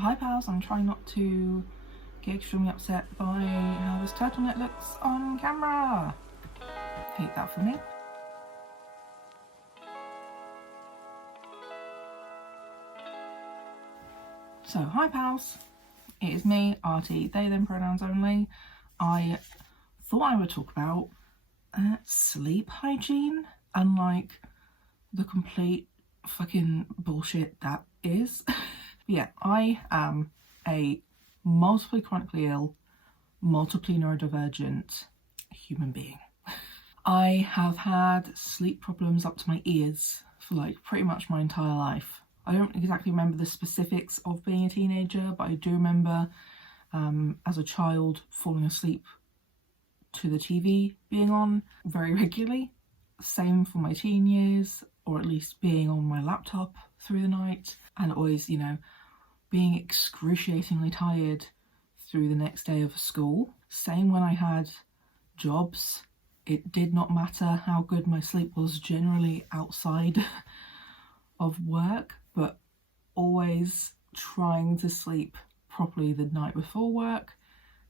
Hi pals, I'm trying not to get extremely upset by how this turtleneck looks on camera. Hate that for me. So, hi pals, it is me, Artie, they, them pronouns only. I thought I would talk about sleep hygiene and like the complete fucking bullshit that is. Yeah, I am a multiply chronically ill, multiply neurodivergent human being. I have had sleep problems up to my ears for like pretty much my entire life. I don't exactly remember the specifics of being a teenager, but I do remember as a child falling asleep to the TV being on very regularly. Same for my teen years, or at least being on my laptop through the night, and always, you know, being excruciatingly tired through the next day of school. Same when I had jobs. It did not matter how good my sleep was generally outside of work, but always trying to sleep properly the night before work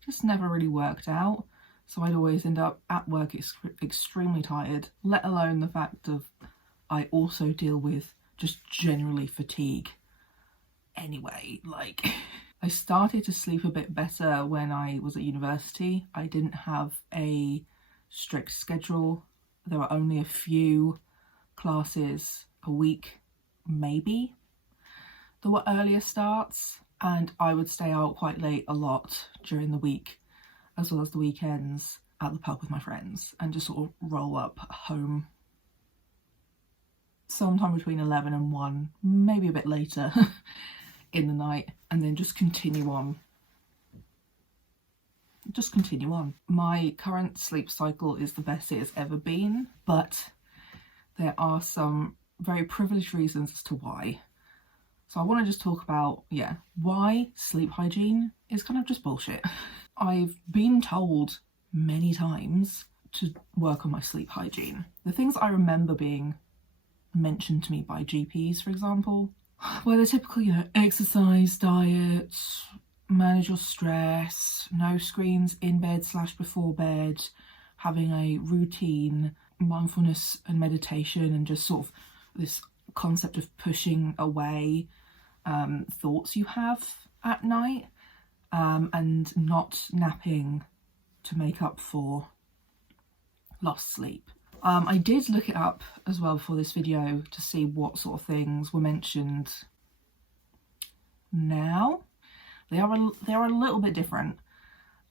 just never really worked out. So I'd always end up at work extremely tired, let alone the fact of I also deal with just generally fatigue. Anyway, like, I started to sleep a bit better when I was at university. I didn't have a strict schedule. There were only a few classes a week, maybe. There were earlier starts, and I would stay out quite late a lot during the week, as well as the weekends at the pub with my friends, and just sort of roll up home sometime between 11 and 1, maybe a bit later in the night, and then just continue on. My current sleep cycle is the best it has ever been, but there are some very privileged reasons as to why. So I want to just talk about, why sleep hygiene is kind of just bullshit. I've been told many times to work on my sleep hygiene. The things I remember being mentioned to me by GPs, for example, where the typical, exercise, diet, manage your stress, no screens in bed / before bed, having a routine, mindfulness and meditation, and just sort of this concept of pushing away thoughts you have at night, and not napping to make up for lost sleep. I did look it up as well for this video to see what sort of things were mentioned now. They are a little bit different.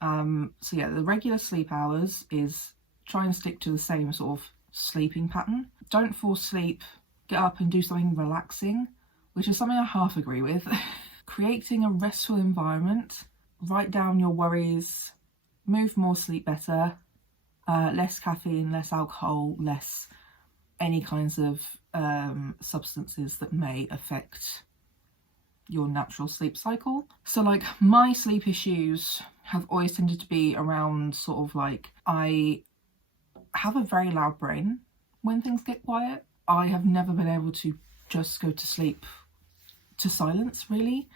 So yeah, the regular sleep hours is try and stick to the same sort of sleeping pattern. Don't force sleep, get up and do something relaxing, which is something I half agree with. Creating a restful environment, write down your worries, move more, sleep better, less caffeine, less alcohol, less any kinds of substances that may affect your natural sleep cycle. So like my sleep issues have always tended to be around sort of like, I have a very loud brain when things get quiet. I have never been able to just go to sleep to silence, really.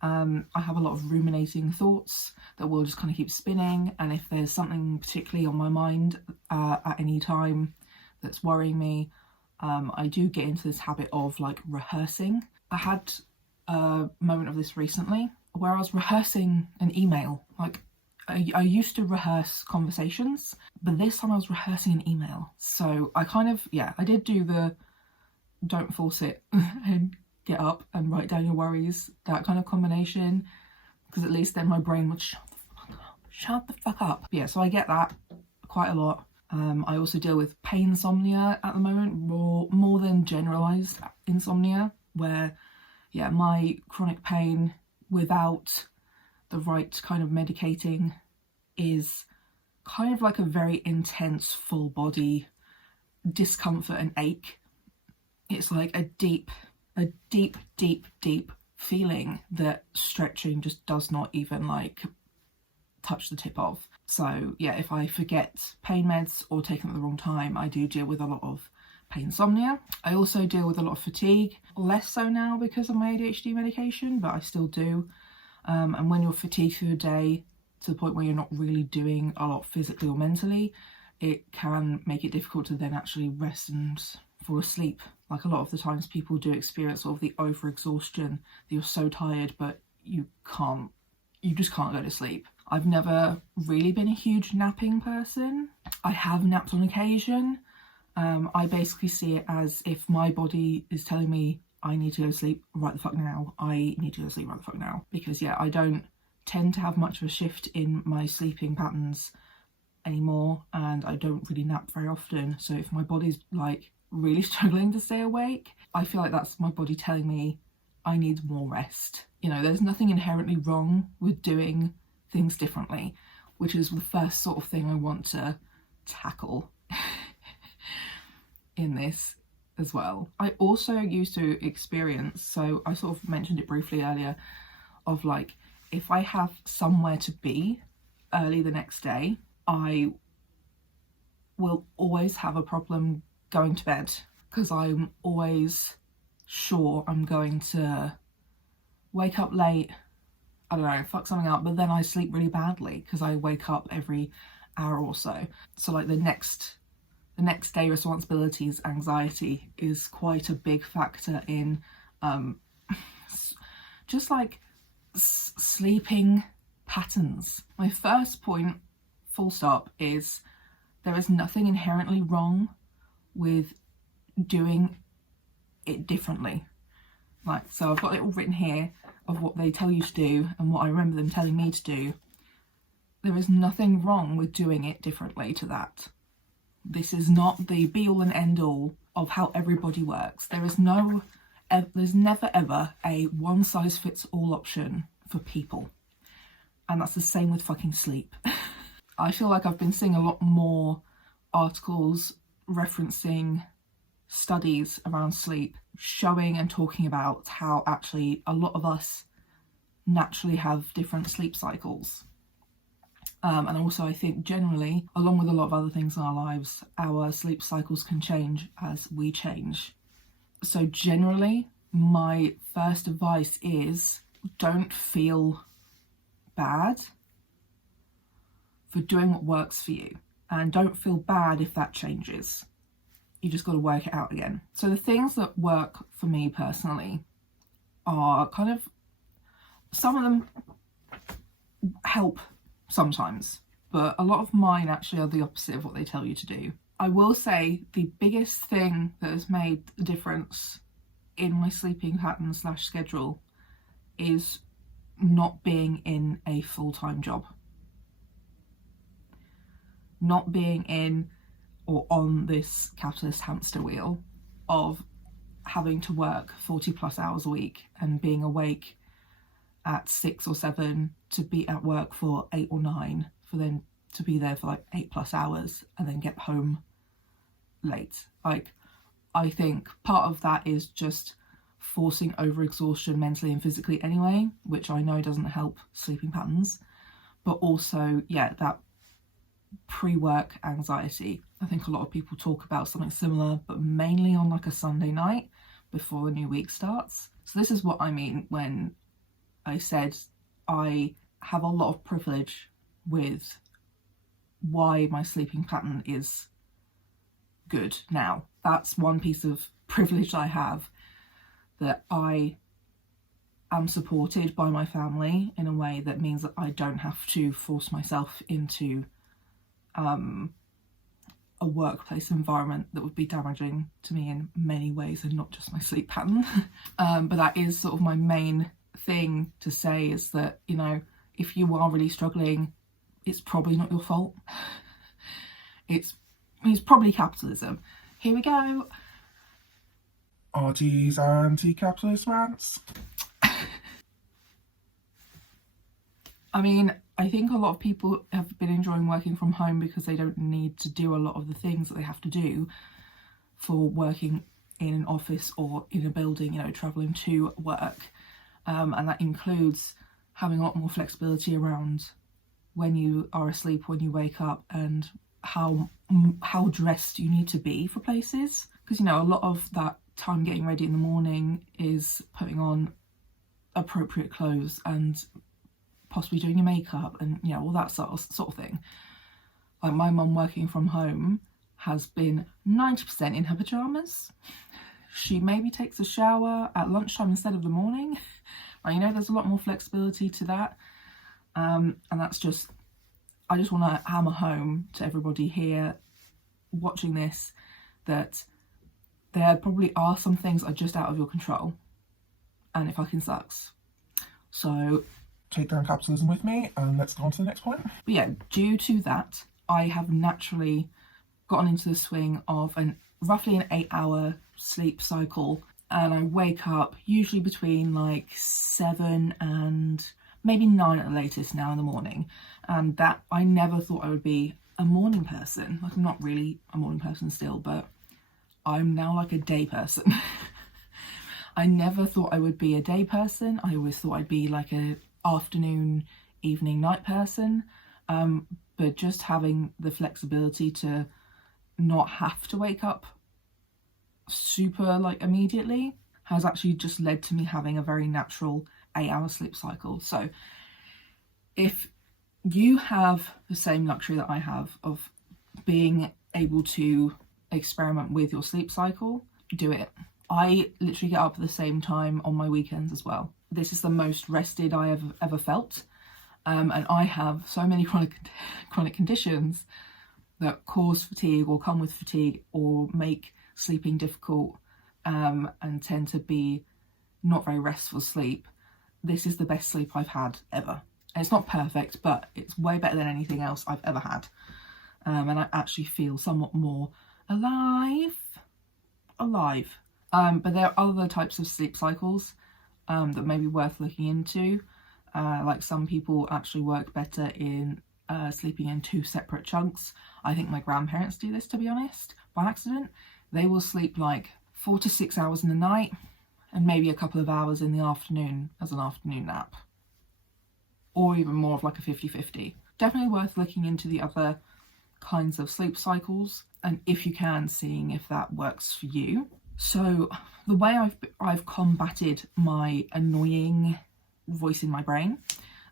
I have a lot of ruminating thoughts that will just kind of keep spinning, and if there's something particularly on my mind at any time that's worrying me, I do get into this habit of like rehearsing. I had a moment of this recently where I was rehearsing an email. Like I used to rehearse conversations, but this time I was rehearsing an email. So I kind of, I did do the don't force it and get up and write down your worries, that kind of combination, because at least then my brain would shut the fuck up. Yeah, so I get that quite a lot. I also deal with pain insomnia at the moment, more than generalized insomnia, where my chronic pain without the right kind of medicating is kind of like a very intense full body discomfort and ache. It's like a deep feeling that stretching just does not even like touch the tip of. So if I forget pain meds or take them at the wrong time, I do deal with a lot of insomnia. I also deal with a lot of fatigue, less so now because of my ADHD medication, but I still do. And when you're fatigued through the day to the point where you're not really doing a lot physically or mentally, it can make it difficult to then actually rest and fall asleep. Like a lot of the times people do experience sort of the overexhaustion, that you're so tired but you just can't go to sleep. I've never really been a huge napping person. I have napped on occasion. I basically see it as if my body is telling me I need to go to sleep right the fuck now. I need to go to sleep right the fuck now. Because yeah, I don't tend to have much of a shift in my sleeping patterns anymore, and I don't really nap very often. So if my body's like really struggling to stay awake, I feel like that's my body telling me I need more rest. You know, there's nothing inherently wrong with doing things differently, which is the first sort of thing I want to tackle in this as well. I also used to experience, so I sort of mentioned it briefly earlier, of like, if I have somewhere to be early the next day, I will always have a problem going to bed because I'm always sure I'm going to wake up late, I don't know, fuck something up, but then I sleep really badly because I wake up every hour or so. So like the next day responsibilities, anxiety is quite a big factor in just like sleeping patterns. My first point, full stop, is there is nothing inherently wrong with doing it differently. Like, so I've got it all written here of what they tell you to do and what I remember them telling me to do. There is nothing wrong with doing it differently to that. This is not the be all and end all of how everybody works. There's never ever a one size fits all option for people. And that's the same with fucking sleep. I feel like I've been seeing a lot more articles referencing studies around sleep, showing and talking about how actually a lot of us naturally have different sleep cycles. And also I think generally, along with a lot of other things in our lives, our sleep cycles can change as we change. So generally, my first advice is don't feel bad for doing what works for you. And don't feel bad if that changes. You just got to work it out again. So the things that work for me personally are kind of, some of them help sometimes, but a lot of mine actually are the opposite of what they tell you to do. I will say the biggest thing that has made the difference in my sleeping pattern / schedule is not being in a full-time job. Not being in or on this capitalist hamster wheel of having to work 40 plus hours a week and being awake at 6 or 7 to be at work for 8 or 9, for then to be there for like 8 plus hours and then get home late. Like, I think part of that is just forcing overexhaustion mentally and physically anyway, which I know doesn't help sleeping patterns, but also, yeah, that pre-work anxiety. I think a lot of people talk about something similar, but mainly on like a Sunday night before the new week starts. So this is what I mean when I said I have a lot of privilege with why my sleeping pattern is good now. That's one piece of privilege I have, that I am supported by my family in a way that means that I don't have to force myself into a workplace environment that would be damaging to me in many ways and not just my sleep pattern. But that is sort of my main thing to say, is that, you know, if you are really struggling, it's probably not your fault. It's probably capitalism. Here we go. RT's anti-capitalist rants. I mean, I think a lot of people have been enjoying working from home because they don't need to do a lot of the things that they have to do for working in an office or in a building, you know, travelling to work. And that includes having a lot more flexibility around when you are asleep, when you wake up, and how dressed you need to be for places. because, you know, a lot of that time getting ready in the morning is putting on appropriate clothes and possibly doing your makeup and, you know, all that sort of thing. Like, my mum working from home has been 90% in her pyjamas. She maybe takes a shower at lunchtime instead of the morning. Like, you know, there's a lot more flexibility to that. And that's just, I just want to hammer home to everybody here watching this that there probably are some things that are just out of your control, and it fucking sucks. So Take down capitalism with me, and let's go on to the next point. but yeah, due to that, I have naturally gotten into the swing of roughly an 8-hour sleep cycle, and I wake up usually between like 7 and maybe 9 at the latest now in the morning. And that, I never thought I would be a morning person. Like, I'm not really a morning person still, but I'm now like a day person. I never thought I would be a day person. I always thought I'd be like a afternoon, evening, night person. But just having the flexibility to not have to wake up super like immediately has actually just led to me having a very natural 8-hour sleep cycle. So if you have the same luxury that I have of being able to experiment with your sleep cycle, do it. I literally get up at the same time on my weekends as well. This is the most rested I have ever felt. And I have so many chronic conditions that cause fatigue or come with fatigue or make sleeping difficult, and tend to be not very restful sleep. This is the best sleep I've had ever. And it's not perfect, but it's way better than anything else I've ever had. And I actually feel somewhat more alive. But there are other types of sleep cycles that may be worth looking into. Like, some people actually work better in sleeping in 2 separate chunks. I think my grandparents do this, to be honest, by accident. They will sleep like 4 to 6 hours in the night and maybe a couple of hours in the afternoon as an afternoon nap. Or even more of like a 50-50. Definitely worth looking into the other kinds of sleep cycles, and if you can, seeing if that works for you. So the way I've combated my annoying voice in my brain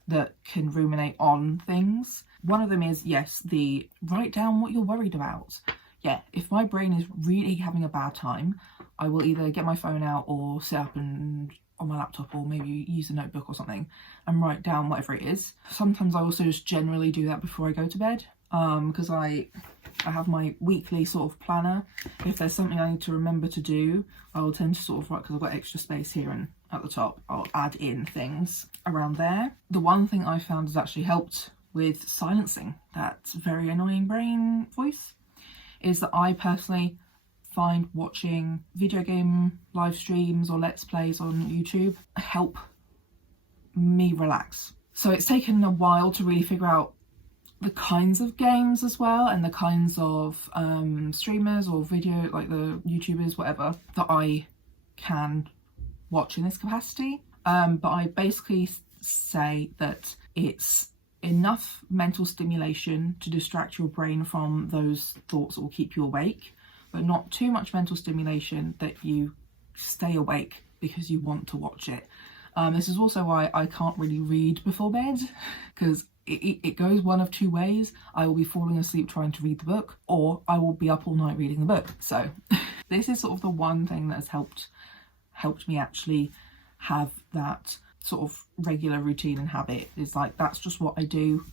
that can ruminate on things, one of them is, yes, the write down what you're worried about. Yeah, if my brain is really having a bad time, I will either get my phone out or sit up and on my laptop, or maybe use a notebook or something and write down whatever it is. Sometimes I also just generally do that before I go to bed, because I have my weekly sort of planner. If there's something I need to remember to do, I will tend to sort of write, because I've got extra space here and at the top, I'll add in things around there. The one thing I found has actually helped with silencing that very annoying brain voice is that I personally find watching video game live streams or let's plays on YouTube help me relax. So it's taken a while to really figure out the kinds of games as well, and the kinds of streamers or video, like the YouTubers, whatever, that I can watch in this capacity. But I basically say that it's enough mental stimulation to distract your brain from those thoughts that will keep you awake, but not too much mental stimulation that you stay awake because you want to watch it. This is also why I can't really read before bed, because it goes one of two ways. I will be falling asleep trying to read the book, or I will be up all night reading the book. So this is sort of the one thing that has helped me actually have that sort of regular routine and habit. Is like, that's just what I do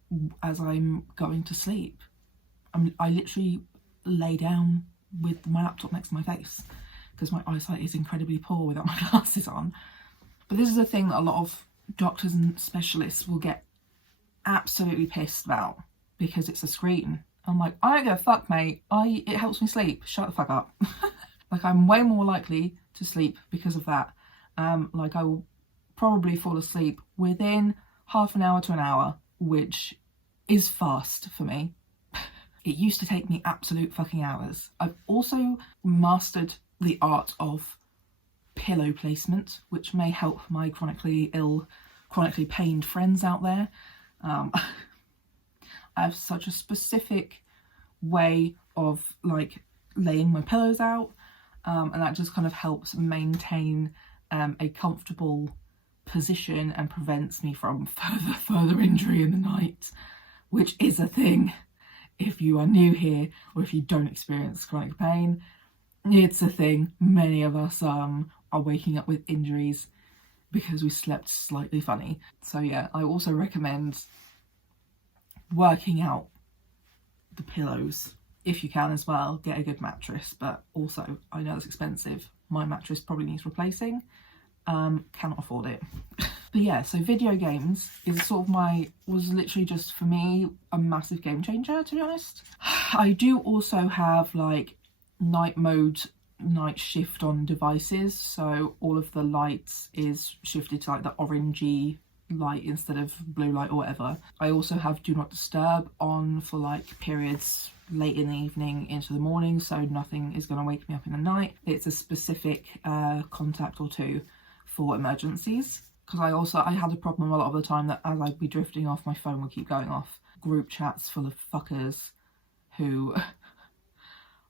as I'm going to sleep. I literally lay down with my laptop next to my face because my eyesight is incredibly poor without my glasses on. But this is a thing that a lot of doctors and specialists will get absolutely pissed about because it's a screen. I'm like, I don't give a fuck, mate. It helps me sleep. Shut the fuck up. Like, I'm way more likely to sleep because of that. Like, I will probably fall asleep within half an hour to an hour, which is fast for me. It used to take me absolute fucking hours. I've also mastered the art of pillow placement, which may help my chronically ill, chronically pained friends out there. I have such a specific way of like laying my pillows out, and that just kind of helps maintain a comfortable position and prevents me from further injury in the night, which is a thing. If you are new here or if you don't experience chronic pain, it's a thing. Many of us are waking up with injuries because we slept slightly funny. So yeah, I also recommend working out the pillows if you can as well. Get a good mattress, but also I know it's expensive. My mattress probably needs replacing. Cannot afford it. But yeah, so video games is sort of was literally just for me a massive game changer, to be honest. I do also have like night mode, night shift on devices, so all of the lights is shifted to like the orangey light instead of blue light or whatever. I also have do not disturb on for like periods late in the evening into the morning, so nothing is going to wake me up in the night. It's a specific contact or two for emergencies, because I had a problem a lot of the time that as I'd be drifting off, my phone would keep going off. Group chats full of fuckers who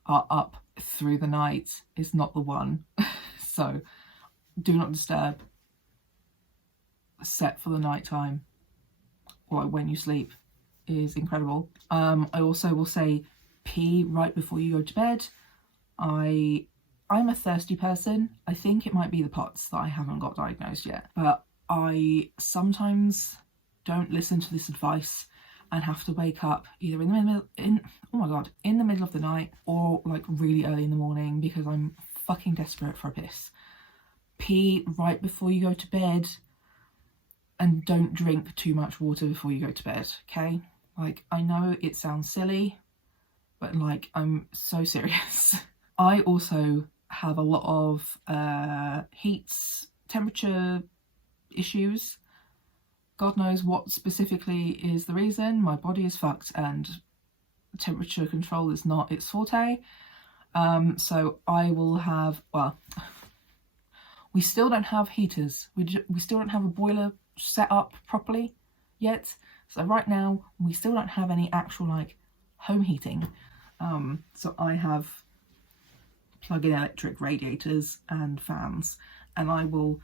are up through the night is not the one. So do not disturb set for the night time or when you sleep is incredible. I also will say pee right before you go to bed. I'm a thirsty person. I think it might be the POTS that I haven't got diagnosed yet, but I sometimes don't listen to this advice and have to wake up either in the middle of the night or like really early in the morning because I'm fucking desperate for a piss. Pee right before you go to bed, and don't drink too much water before you go to bed, okay? Like, I know it sounds silly, but like, I'm so serious. I also have a lot of temperature issues. God knows what specifically is the reason. My body is fucked and temperature control is not its forte. So I will have, well, we still don't have heaters. We still don't have a boiler set up properly yet. So right now we still don't have any actual like home heating. So I have plug-in electric radiators and fans, and I will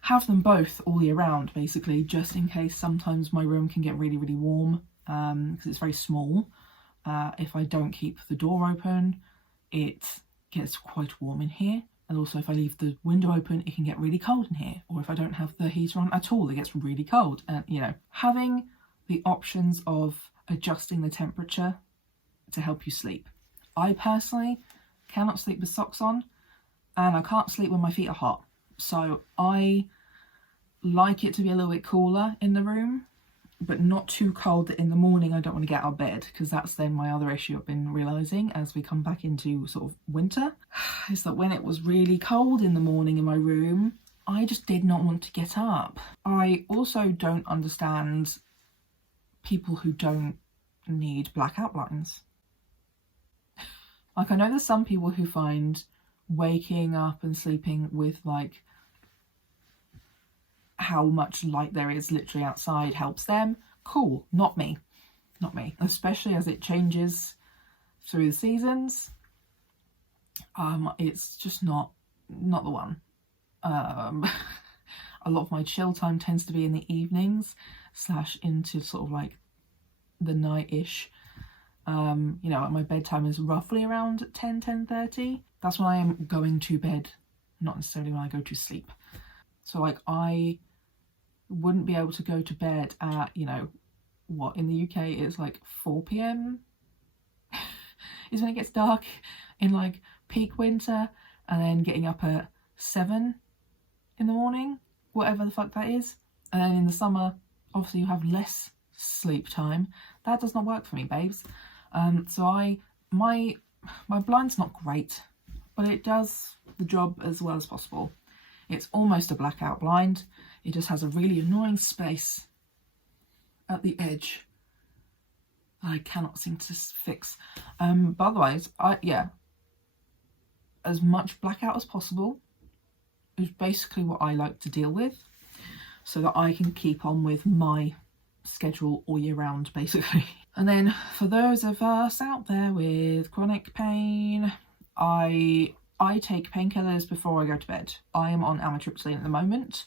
have them both all year round basically, just in case sometimes my room can get really warm because it's very small. If I don't keep the door open, it gets quite warm in here, and also if I leave the window open, it can get really cold in here, or if I don't have the heater on at all, it gets really cold. And you know, having the options of adjusting the temperature to help you sleep. I personally cannot sleep with socks on, and I can't sleep when my feet are hot, so I like it to be a little bit cooler in the room, but not too cold that in the morning I don't want to get out of bed, because that's then my other issue I've been realising as we come back into sort of winter, is that when it was really cold in the morning in my room, I just did not want to get up. I also don't understand people who don't need blackout blinds. Like, I know there's some people who find waking up and sleeping with like how much light there is literally outside helps them. Cool, not me. Not me. Especially as it changes through the seasons. It's just not the one. A lot of my chill time tends to be in the evenings / into sort of like the night-ish. You know, my bedtime is roughly around 10:30. That's when I am going to bed, not necessarily when I go to sleep. So like, I wouldn't be able to go to bed at, you know, what in the UK is like 4 p.m. is when it gets dark in like peak winter, and then getting up at 7 in the morning, whatever the fuck that is. And then in the summer, obviously you have less sleep time. That does not work for me, babes. So my blind's not great, but it does the job as well as possible. It's almost a blackout blind. It just has a really annoying space at the edge that I cannot seem to fix. But otherwise, as much blackout as possible is basically what I like to deal with, so that I can keep on with my schedule all year round, basically. And then for those of us out there with chronic pain, I I take painkillers before I go to bed. I am on amitriptyline at the moment.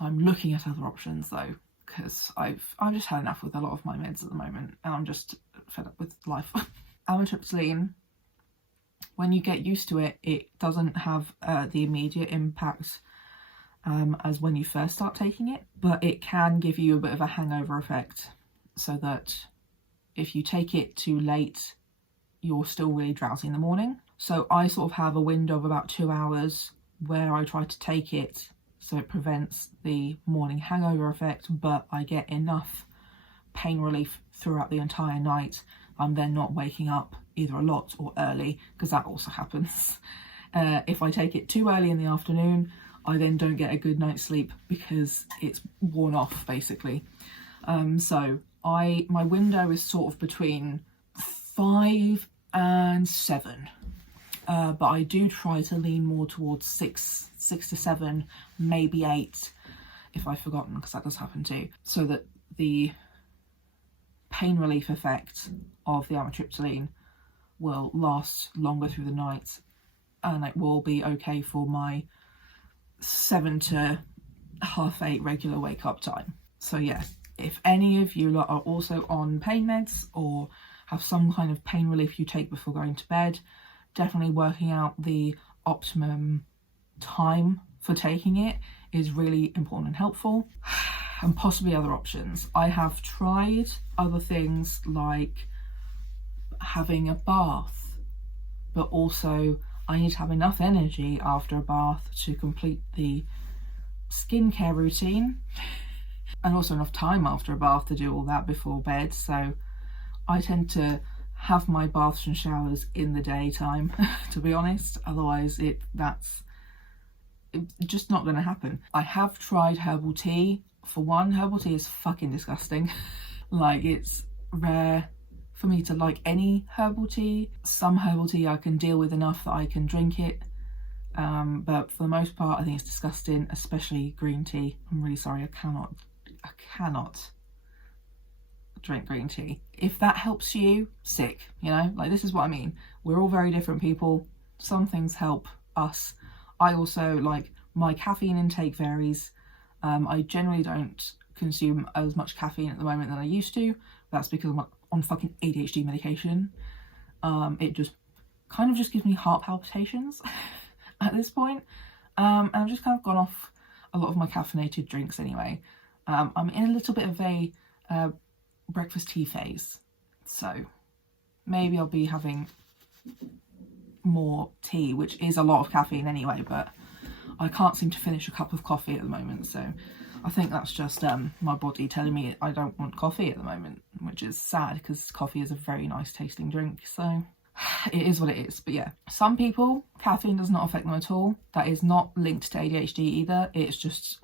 I'm looking at other options though, because I've just had enough with a lot of my meds at the moment, and I'm just fed up with life. Amitriptyline, when you get used to it, it doesn't have the immediate impact as when you first start taking it, but it can give you a bit of a hangover effect, so that if you take it too late, you're still really drowsy in the morning. So I sort of have a window of about 2 hours where I try to take it so it prevents the morning hangover effect, but I get enough pain relief throughout the entire night. I'm then not waking up either a lot or early, because that also happens. If I take it too early in the afternoon, I then don't get a good night's sleep because it's worn off, basically. So my window is sort of between 5 and 7. But I do try to lean more towards 6 to 7, maybe 8 if I've forgotten, because that does happen too, so that the pain relief effect of the amitriptyline will last longer through the night, and it will be okay for my 7 to half 8 regular wake up time. So yeah, if any of you lot are also on pain meds or have some kind of pain relief you take before going to bed, definitely working out the optimum time for taking it is really important and helpful. And possibly other options. I have tried other things like having a bath, but also I need to have enough energy after a bath to complete the skincare routine, and also enough time after a bath to do all that before bed. So I tend to have my baths and showers in the daytime, to be honest. Otherwise it's just not going to happen. I have tried herbal tea. For one, herbal tea is fucking disgusting. Like, it's rare for me to like any herbal tea. Some herbal tea I can deal with enough that I can drink it, but for the most part I think it's disgusting, especially green tea. I'm really sorry, I cannot drink green tea. If that helps you, sick, you know, like, this is what I mean. We're all very different people. Some things help us. I also, like, my caffeine intake varies. I generally don't consume as much caffeine at the moment than I used to. That's because I'm on fucking ADHD medication. It just kind of just gives me heart palpitations at this point. And I've just kind of gone off a lot of my caffeinated drinks anyway. I'm in a little bit of a breakfast tea phase, so maybe I'll be having more tea, which is a lot of caffeine anyway, but I can't seem to finish a cup of coffee at the moment, so I think that's just my body telling me I don't want coffee at the moment, which is sad because coffee is a very nice tasting drink, so it is what it is. But yeah, some people, caffeine does not affect them at all. That is not linked to ADHD either. It's just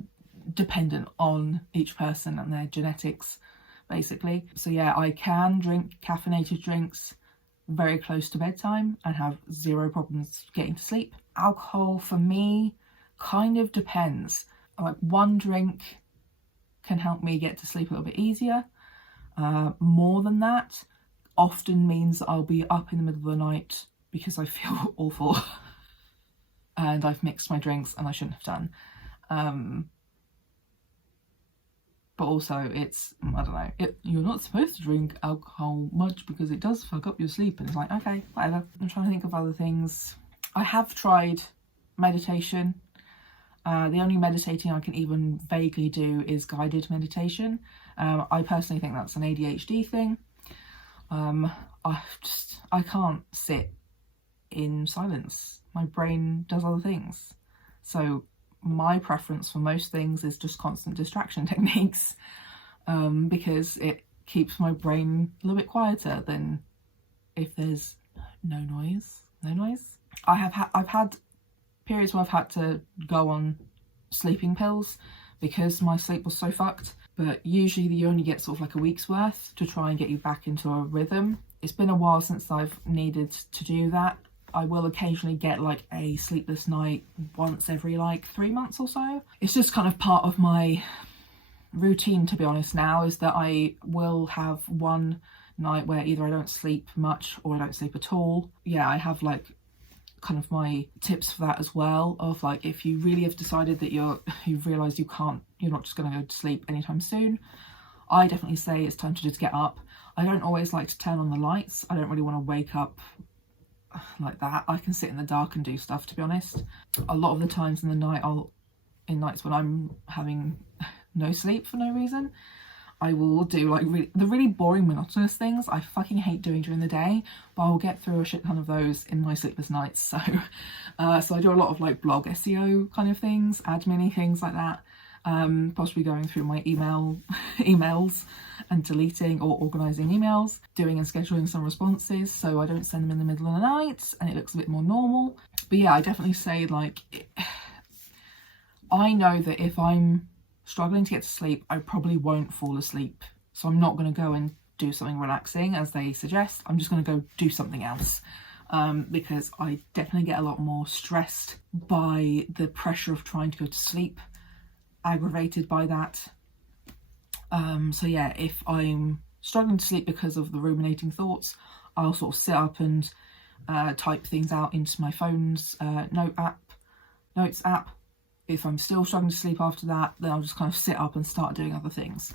dependent on each person and their genetics, basically. So yeah, I can drink caffeinated drinks very close to bedtime and have zero problems getting to sleep. Alcohol, for me, kind of depends. Like, one drink can help me get to sleep a little bit easier. More than that often means that I'll be up in the middle of the night because I feel awful and I've mixed my drinks and I shouldn't have done. But also it's, I don't know, you're not supposed to drink alcohol much because it does fuck up your sleep, and it's like, okay, whatever. I'm trying to think of other things. I have tried meditation. The only meditating I can even vaguely do is guided meditation. I personally think that's an ADHD thing. I can't sit in silence. My brain does other things. So my preference for most things is just constant distraction techniques, because it keeps my brain a little bit quieter than if there's no noise. I've had periods where I've had to go on sleeping pills because my sleep was so fucked, but usually you only get sort of like a week's worth to try and get you back into a rhythm. It's been a while since I've needed to do that. I will occasionally get like a sleepless night once every like 3 months or so. It's just kind of part of my routine, to be honest, now, is that I will have one night where either I don't sleep much or I don't sleep at all. Yeah, I have like kind of my tips for that as well, of like, if you really have decided that you've realised you're not just going to go to sleep anytime soon, I definitely say it's time to just get up. I don't always like to turn on the lights. I don't really want to wake up like that. I can sit in the dark and do stuff, to be honest. A lot of the times in the night, in nights when I'm having no sleep for no reason, I will do like the really boring, monotonous things I fucking hate doing during the day, but I will get through a shit ton of those in my sleepless nights. So so I do a lot of like blog SEO kind of things, admin-y things like that, possibly going through my emails and deleting or organising emails, doing and scheduling some responses so I don't send them in the middle of the night and it looks a bit more normal. But yeah, I definitely say like, I know that if I'm struggling to get to sleep, I probably won't fall asleep. So I'm not going to go and do something relaxing as they suggest. I'm just going to go do something else, because I definitely get a lot more stressed by the pressure of trying to go to sleep, aggravated by that. So yeah, if I'm struggling to sleep because of the ruminating thoughts, I'll sort of sit up and type things out into my phone's notes app. If I'm still struggling to sleep after that, then I'll just kind of sit up and start doing other things.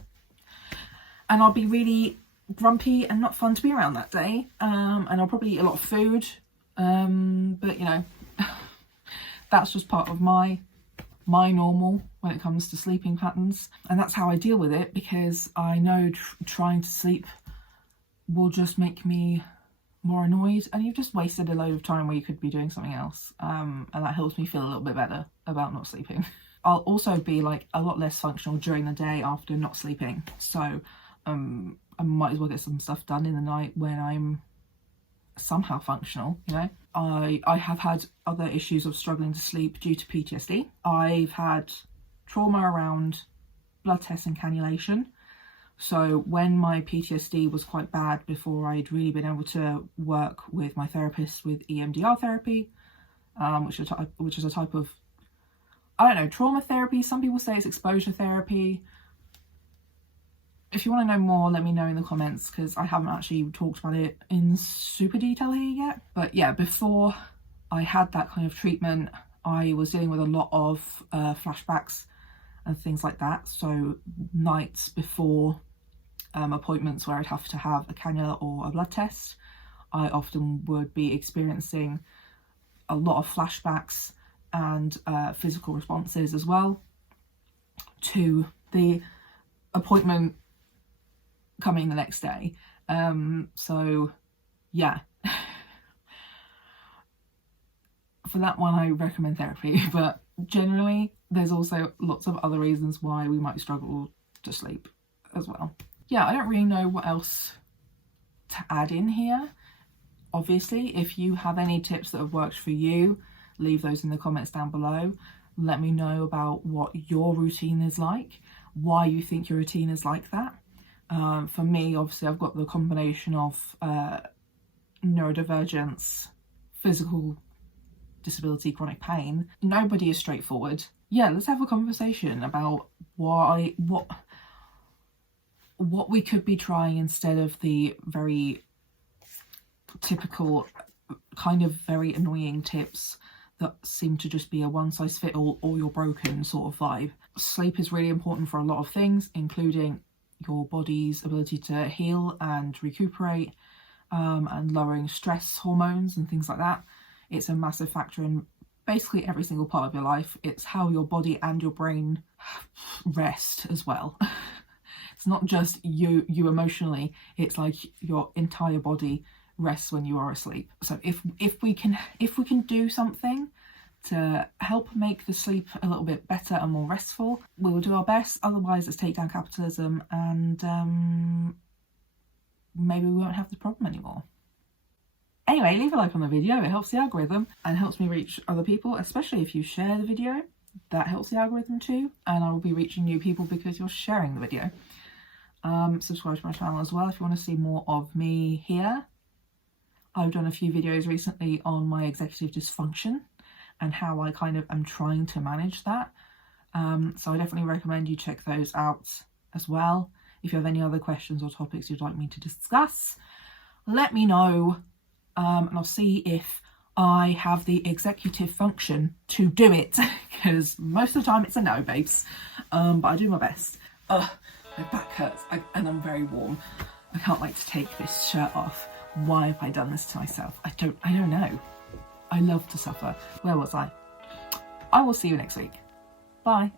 And I'll be really grumpy and not fun to be around that day. And I'll probably eat a lot of food. But you know, that's just part of my normal when it comes to sleeping patterns. And that's how I deal with it, because I know trying to sleep will just make me more annoyed, and you've just wasted a load of time where you could be doing something else, and that helps me feel a little bit better about not sleeping. I'll also be like a lot less functional during the day after not sleeping, so I might as well get some stuff done in the night when I'm somehow functional, you know. I have had other issues of struggling to sleep due to PTSD. I've had trauma around blood tests and cannulation. So when my PTSD was quite bad, before I'd really been able to work with my therapist with EMDR therapy, which is a type of, I don't know, trauma therapy. Some people say it's exposure therapy. If you want to know more, let me know in the comments, because I haven't actually talked about it in super detail here yet. But yeah, before I had that kind of treatment, I was dealing with a lot of flashbacks and things like that. So nights before appointments where I'd have to have a cannula or a blood test, I often would be experiencing a lot of flashbacks and physical responses as well to the appointment coming the next day. So yeah, for that one I recommend therapy, but generally there's also lots of other reasons why we might struggle to sleep as well. Yeah, I don't really know what else to add in here. Obviously, if you have any tips that have worked for you, leave those in the comments down below. Let me know about what your routine is like, why you think your routine is like that. For me, obviously, I've got the combination of neurodivergence, physical disability, chronic pain. Nobody is straightforward. Yeah, let's have a conversation about what we could be trying instead of the very typical, kind of very annoying tips that seem to just be a one-size-fits-all or you're broken sort of vibe. Sleep is really important for a lot of things, including your body's ability to heal and recuperate, and lowering stress hormones and things like that. It's a massive factor in basically every single part of your life. It's how your body and your brain rest as well. It's not just you emotionally, it's like your entire body rests when you are asleep. So if we can do something to help make the sleep a little bit better and more restful, we will do our best. Otherwise, let's take down capitalism, and maybe we won't have the problem anymore. Anyway, leave a like on the video. It helps the algorithm and helps me reach other people, especially if you share the video. That helps the algorithm too, and I will be reaching new people because you're sharing the video. Subscribe to my channel as well if you want to see more of me here. I've done a few videos recently on my executive dysfunction and how I kind of am trying to manage that. So I definitely recommend you check those out as well. If you have any other questions or topics you'd like me to discuss, let me know, and I'll see if I have the executive function to do it, because most of the time it's a no, babes. But I do my best. Ugh, my back hurts and I'm very warm. I can't wait to take this shirt off. Why have I done this to myself? I don't know. I love to suffer. Where was I? I will see you next week. Bye.